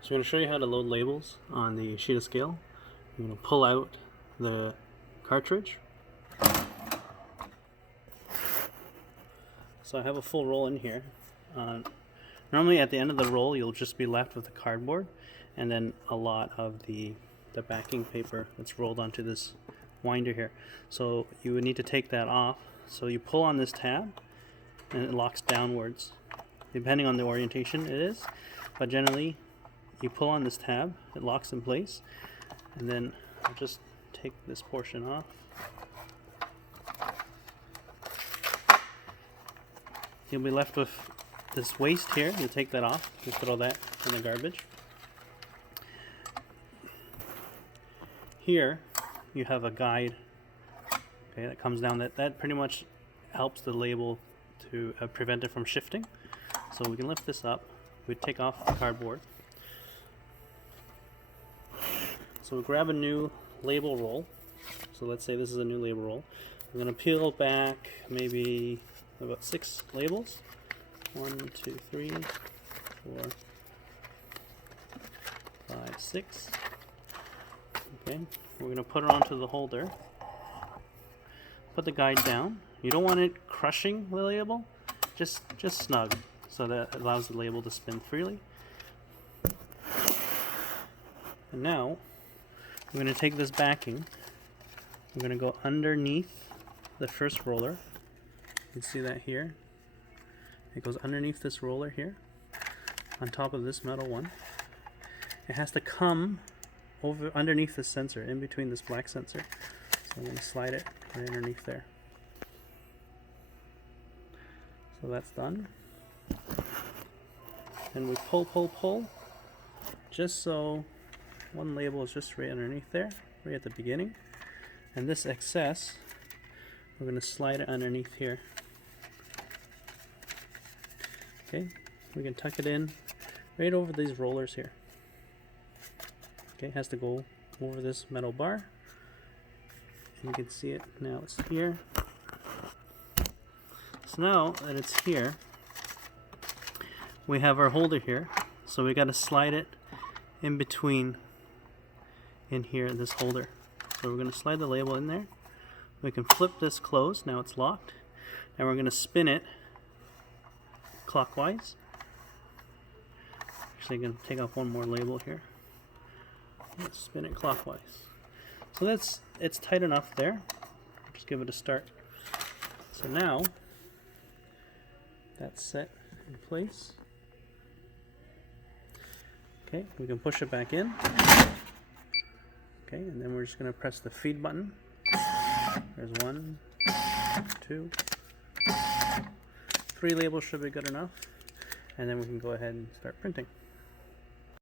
So I'm going to show you how to load labels on the Ishida scale. I'm going to pull out the cartridge. So I have a full roll in here. Normally at the end of the roll you'll just be left with the cardboard and then a lot of the backing paper that's rolled onto this winder here. So you would need to take that off. So you pull on this tab and it locks downwards, depending on the orientation it is, but generally you pull on this tab, it locks in place, and then I'll just take this portion off. You'll be left with this waste here. You take that off, you throw that in the garbage. Here you have a guide, okay, that comes down. That pretty much helps the label to prevent it from shifting. So we can lift this up, we take off the cardboard. So we grab a new label roll. So let's say this is a new label roll. I'm going to peel back maybe about 6 labels. 1, 2, 3, 4, 5, 6. Okay, we're going to put it onto the holder. Put the guide down. You don't want it crushing the label, just snug, so that it allows the label to spin freely. And now we're going to take this backing. We're going to go underneath the first roller. You can see that here. It goes underneath this roller here, on top of this metal one. It has to come over underneath the sensor, in between this black sensor. So I'm going to slide it right underneath there. So that's done. And we pull, just so one label is just right underneath there, right at the beginning. And this excess, we're going to slide it underneath here. Okay, we can tuck it in right over these rollers here. Okay, it has to go over this metal bar. And you can see it now, it's here. So now that it's here, we have our holder here. So we got to slide it in between in here, this holder. So we're going to slide the label in there. We can flip this closed, now it's locked. And we're going to spin it clockwise. Actually, I'm going to take off one more label here. Let's spin it clockwise. So it's tight enough there. Just give it a start. So now that's set in place. Okay, we can push it back in. Okay, and then we're just going to press the feed button. There's 1, 2, 3 labels should be good enough. And then we can go ahead and start printing.